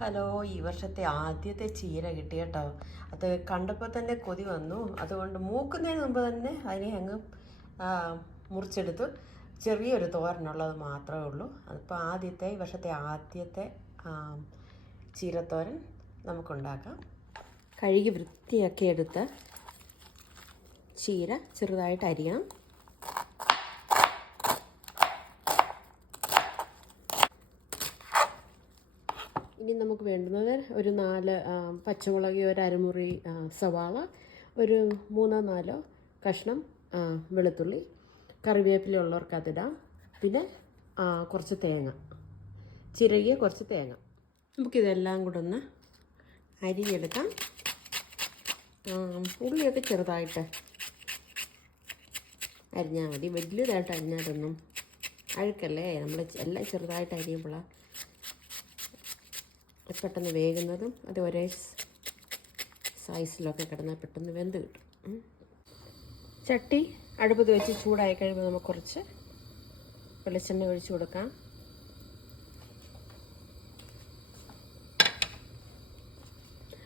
Hello, ഈ വർഷത്തെ ആദ്യത്തെ ചീര കിട്ടി കേട്ടോ. അത് കണ്ടപ്പോൾ തന്നെ കൊതി വന്നു. അതുകൊണ്ട് മൂക്കുന്നതിന് മുമ്പ് തന്നെ അതിനെ അങ്ങ് മുറിച്ചെടുത്തു. ചെറിയൊരു തോരനുള്ളത് മാത്രമേ ഉള്ളൂ. അതിപ്പോൾ ഈ വർഷത്തെ ആദ്യത്തെ ചീരത്തോരൻ നമുക്കുണ്ടാക്കാം. കഴുകി വൃത്തിയാക്കി എടുത്ത് ചീര ചെറുതായിട്ട് അരിയണം. ഇനി നമുക്ക് വേണ്ടുന്നത് ഒരു 4 പച്ചമുളക്, ഒരു അരമുറി സവാള, ഒരു 3-4 കഷ്ണം വെളുത്തുള്ളി, കറിവേപ്പില ഉള്ളവർക്ക് അതിടാം. പിന്നെ കുറച്ച് തേങ്ങ, ചിരകിയ കുറച്ച് തേങ്ങ. നമുക്കിതെല്ലാം കൂടെ ഒന്ന് അരിഞ്ഞെടുക്കാം. ഉള്ളിയൊക്കെ ചെറുതായിട്ട് അരിഞ്ഞാൽ മതി. വലിയതായിട്ട് അരിഞ്ഞാലൊന്നും അഴുക്കല്ലേ. നമ്മൾ എല്ലാം ചെറുതായിട്ട് അരിയുമ്പോഴാണ് പെട്ടെന്ന് വേകുന്നതും അത് ഒരേ സൈസിലൊക്കെ കിടന്നാൽ പെട്ടെന്ന് വെന്ത് കിട്ടും. ചട്ടി അടുപ്പത്ത് വെച്ച് ചൂടായി കഴിയുമ്പോൾ നമുക്ക് കുറച്ച് വെളിച്ചെണ്ണ ഒഴിച്ചു കൊടുക്കാം.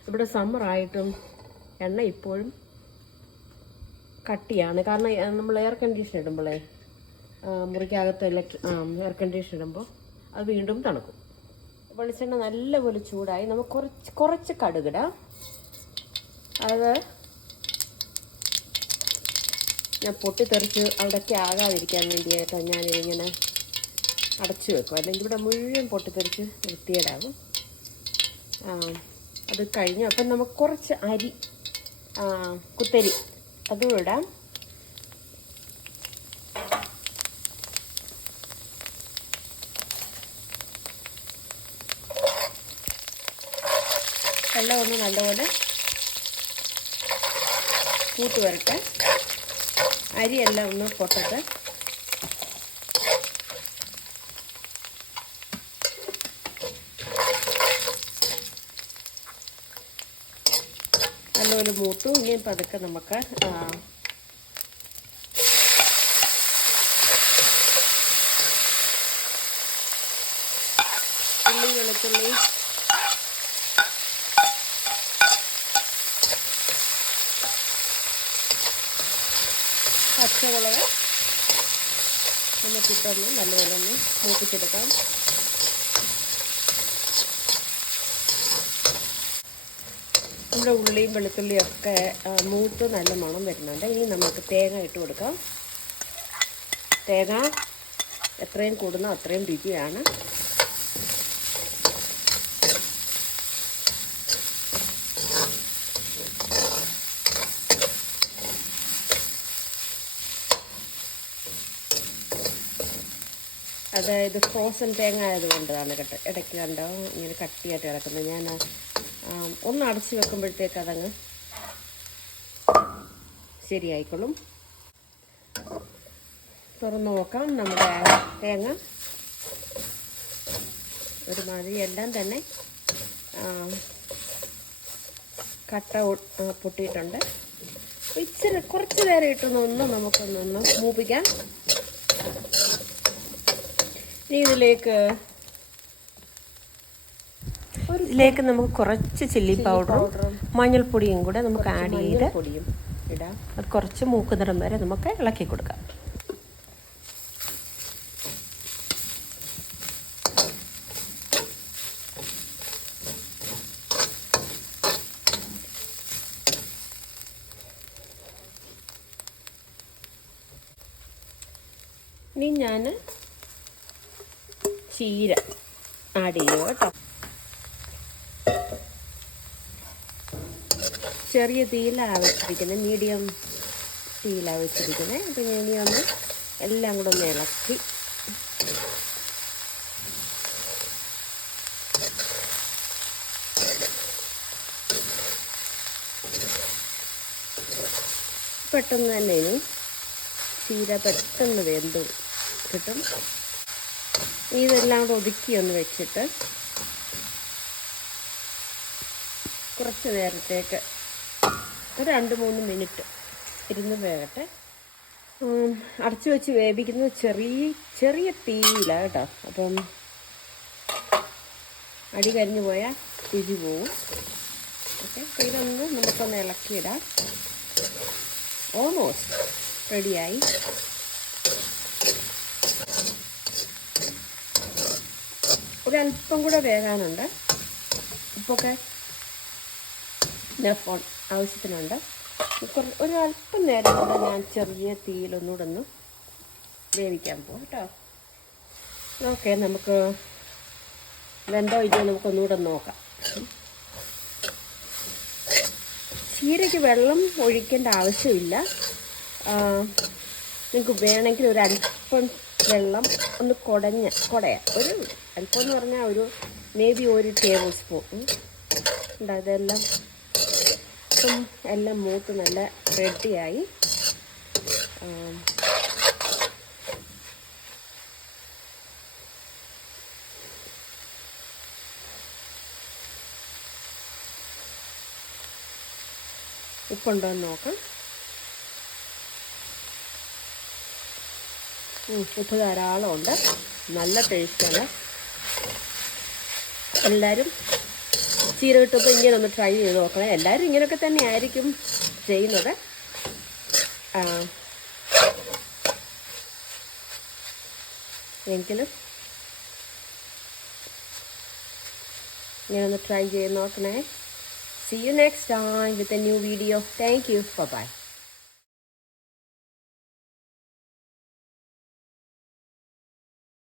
ഇവിടെ സമ്മറായിട്ടും എണ്ണ ഇപ്പോഴും കട്ടിയാണ്. കാരണം നമ്മൾ എയർ കണ്ടീഷൻ ഇടുമ്പോഴേ, മുറിക്കകത്ത് എയർ കണ്ടീഷൻ ഇടുമ്പോൾ അത് വീണ്ടും തണുക്കും. വെളിച്ചെണ്ണ നല്ലപോലെ ചൂടായി. നമുക്ക് കുറച്ച് കടുകിടാം. അത് ഞാൻ പൊട്ടിത്തെറിച്ച് അവിടേക്ക് ആകാതിരിക്കാൻ വേണ്ടിയിട്ടാണ് ഞാനിതിങ്ങനെ അടച്ചു വെക്കും. അല്ലെങ്കിൽ ഇവിടെ മുഴുവൻ പൊട്ടിത്തെറിച്ച് വൃത്തികേടാകും. അത് കഴിഞ്ഞു. അപ്പം നമുക്ക് കുറച്ച് അരി, കുത്തരി അതും ഇടാം. എല്ലാം ഒന്ന് നല്ലപോലെ കൂട്ട് വരട്ടെ. അരിയെല്ലാം ഒന്ന് പൊട്ടട്ടെ. നല്ലപോലെ മൂത്തു. ഇനി പതുക്കെ നമുക്ക് ഉള്ളി, വെളുത്തുള്ളി, പച്ചമുളക് നമുക്കിട്ടൊന്ന് നല്ലപോലെ ഒന്ന് മൂപ്പിച്ചെടുക്കാം. നമ്മുടെ ഉള്ളിയും വെളുത്തുള്ളിയും ഒക്കെ മൂത്ത് നല്ല മണം വരുന്നുണ്ട്. ഇനി നമുക്ക് തേങ്ങ ഇട്ട് കൊടുക്കാം. തേങ്ങ എത്രയും കൂടുന്നോ അത്രയും രുചിയാണ്. അതായത് ഫ്രോസൺ തേങ്ങ ആയതുകൊണ്ടാണ് ഇടയ്ക്ക് കണ്ടോ ഇങ്ങനെ കട്ടിയായിട്ട് കിടക്കുന്നത്. ഞാൻ ഒന്ന് അടച്ച് വെക്കുമ്പോഴത്തേക്ക് അതങ്ങ് ശരിയായിക്കൊള്ളും. തുറന്ന് നോക്കാം. നമ്മുടെ തേങ്ങ ഒരുമാതിരി എല്ലാം തന്നെ കട്ട പൊട്ടിയിട്ടുണ്ട്. ഇച്ചിരി കുറച്ച് നേരം ഇട്ടൊന്ന് നമുക്കൊന്നൊന്ന് മൂപ്പിക്കാം. ഇതിലേക്ക് നമുക്ക് കുറച്ച് ചില്ലി പൗഡറും മഞ്ഞൾപ്പൊടിയും കൂടെ നമുക്ക് ആഡ് ചെയ്ത് ഇടാം. അത് കുറച്ച് മൂക്കുന്നിടം വരെ നമുക്ക് ഇളക്കി കൊടുക്കാം. ഇനി ഞാൻ ചീര ആഡ് ചെയ്യുക കേട്ടോ. ചെറിയ തീയിലാണ് വെച്ചിരിക്കുന്നത്, മീഡിയം തീയിലാണ് വെച്ചിരിക്കുന്നത്. അപ്പം ഇനി ഒന്ന് എല്ലാം കൂടെ ഒന്ന് ഇളക്കി പെട്ടെന്ന് തന്നെ ഇനി ചീര പെട്ടെന്ന് വെന്ത് കിട്ടും. ഇതെല്ലാം കൂടെ ഒതുക്കി ഒന്ന് വെച്ചിട്ട് കുറച്ച് നേരത്തേക്ക് ഒരു 2-3 മിനിറ്റ് ഇരുന്ന് വേകട്ടെ. അടച്ചു വെച്ച് വേവിക്കുന്നത് ചെറിയ തീയിലാണ് കേട്ടോ. അപ്പം അടി കരിഞ്ഞു പോയാൽ രുചി പോവും. ഓക്കെ, അപ്പോൾ ഇതൊന്ന് നമുക്കൊന്ന് ഇളക്കിയിടാം. ഓൾമോസ്റ്റ് റെഡിയായി. ഒരല്പം കൂടെ വേകാനുണ്ട്. ഉപ്പൊക്കെ ആവശ്യത്തിനുണ്ട്. ഒരല്പം നേരം കൂടെ ഞാൻ ചെറിയ തീയിലൊന്നുകൂടെ ഒന്ന് വേവിക്കാൻ പോകും കേട്ടോ. ഓക്കെ, നമുക്ക് വെന്തോ ഇല്ലയോ നമുക്കൊന്നുകൂടെ നോക്കാം. ചീരയ്ക്ക് വെള്ളം ഒഴിക്കേണ്ട ആവശ്യമില്ല. നിങ്ങൾക്ക് വേണമെങ്കിൽ ഒരല്പം വെള്ളം ഒന്ന് കുടയാം. ഒരു അല്പം എന്ന് പറഞ്ഞാൽ ഒരു മേബി 1 ടേബിൾ സ്പൂൺ ഉണ്ട്. അതെല്ലാം എല്ലാം മൂത്ത് നല്ല റെഡിയായി. ഉപ്പുണ്ടോ എന്ന് നോക്കാം. ഉപ്പ് ധാരാളം ഉണ്ട്. നല്ല ടേസ്റ്റാണ്. എല്ലാവരും ചീര കിട്ടുമ്പോൾ ഇങ്ങനെ ഒന്ന് ട്രൈ ചെയ്ത് നോക്കണം. എല്ലാവരും ഇങ്ങനെയൊക്കെ തന്നെ ആയിരിക്കും ചെയ്യുന്നത്. എങ്കിലും ഇങ്ങനെ ഒന്ന് ട്രൈ ചെയ്ത് നോക്കണേ. See you next time with a new video. Thank you. Bye-bye.